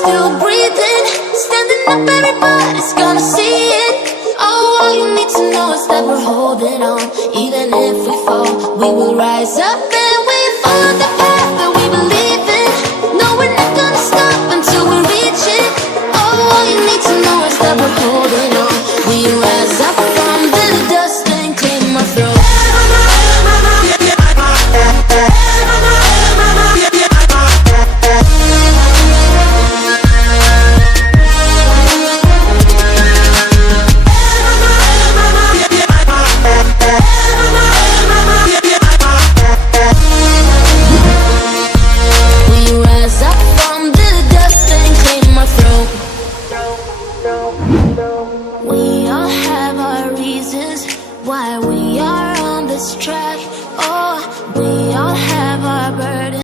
still breathing. Standing up, everybody's gonna see it. Oh, all you need to know is that we're holding on. Even if we fall, we will rise up and we follow the path that we believe in. No, we're not gonna stop until we reach it. Oh, all you need to know is that we're holding on. We rise up from the dust and clear my throat. We all have our reasons why we are on this track.